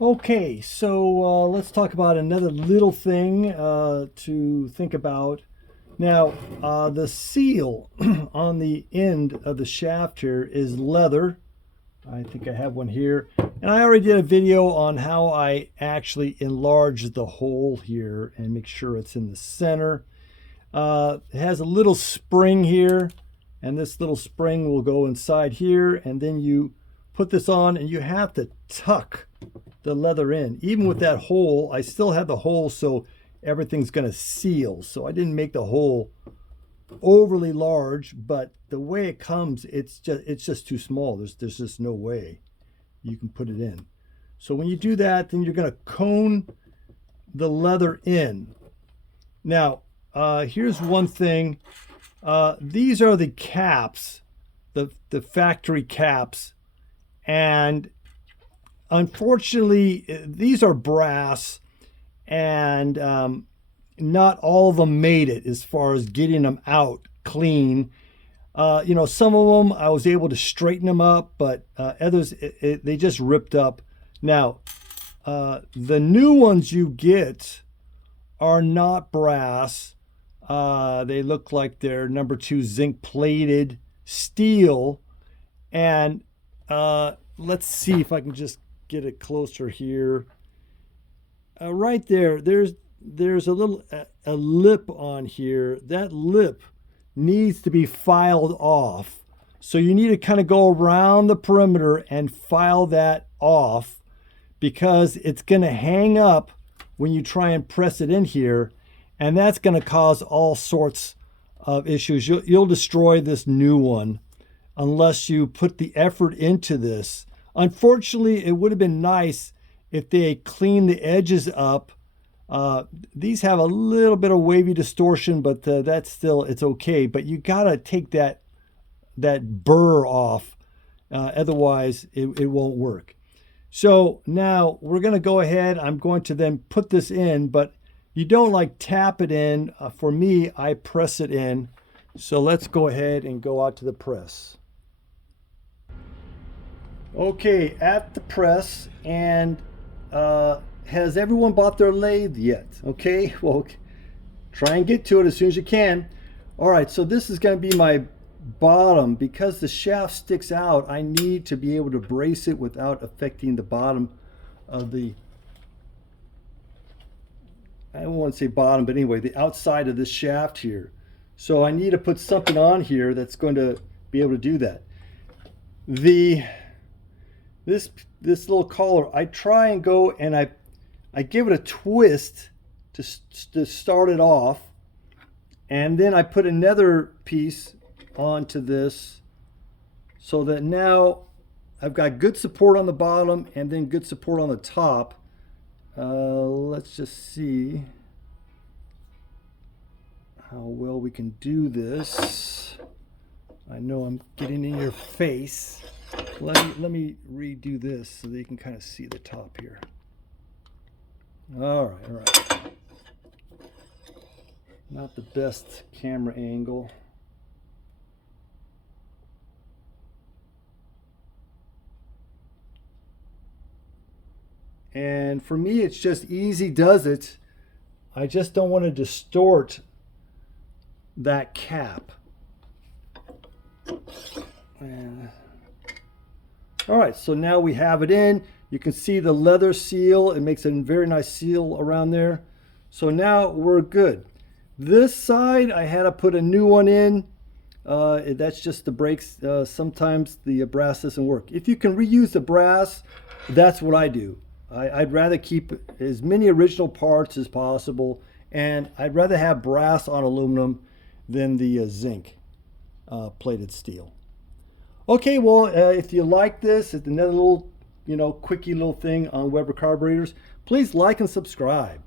Okay, so let's talk about another little thing to think about. Now, the seal on the end of the shaft here is leather. I think I have one here. And I already did a video on how I actually enlarge the hole here and make sure it's in the center. It has a little spring here, and this little spring will go inside here, and then you put this on, and you have to tuck the leather in. Even with that hole, I still have the hole, so everything's going to seal. So I didn't make the hole overly large, but the way it comes, it's just too small. There's just no way you can put it in. So when you do that, then you're going to cone the leather in. Now, here's one thing. These are the caps, the factory caps, and unfortunately, these are brass, and not all of them made it as far as getting them out clean. Some of them I was able to straighten them up, but others they just ripped up. Now, the new ones you get are not brass. They look like they're #2 zinc plated steel. And let's see if I can just get it closer here. Right there, there's a little a lip on here. That lip needs to be filed off. So you need to kind of go around the perimeter and file that off, because it's going to hang up when you try and press it in here, and that's going to cause all sorts of issues. You'll destroy this new one unless you put the effort into this. Unfortunately, it would have been nice if they cleaned the edges up. These have a little bit of wavy distortion, but that's still, it's okay. But you gotta take that burr off, otherwise it won't work. So now we're gonna go ahead. I'm going to then put this in, but you don't like tap it in. For me, I press it in. So let's go ahead and go out to the press. Okay, at the press, and has everyone bought their lathe yet? Okay, well, try and get to it as soon as you can. All right, so this is going to be my bottom. Because the shaft sticks out, I need to be able to brace it without affecting the bottom of the, I don't want to say bottom, but anyway, the outside of this shaft here. So I need to put something on here that's going to be able to do that. This little collar, I try and go and I give it a twist to start it off, and then I put another piece onto this, so that now I've got good support on the bottom and then good support on the top. Let's just see how well we can do this. I know I'm getting in your face. Let me redo this so that you can kind of see the top here. All right. Not the best camera angle. And for me, it's just easy does it. I just don't want to distort that cap. And all right, so now we have it in. You can see the leather seal. It makes a very nice seal around there. So now we're good. This side, I had to put a new one in. That's just the brakes. Sometimes the brass doesn't work. If you can reuse the brass, that's what I do. I'd rather keep as many original parts as possible, and I'd rather have brass on aluminum than the zinc plated steel. Okay, well, if you like this, it's another little, quickie little thing on Weber carburetors. Please like and subscribe.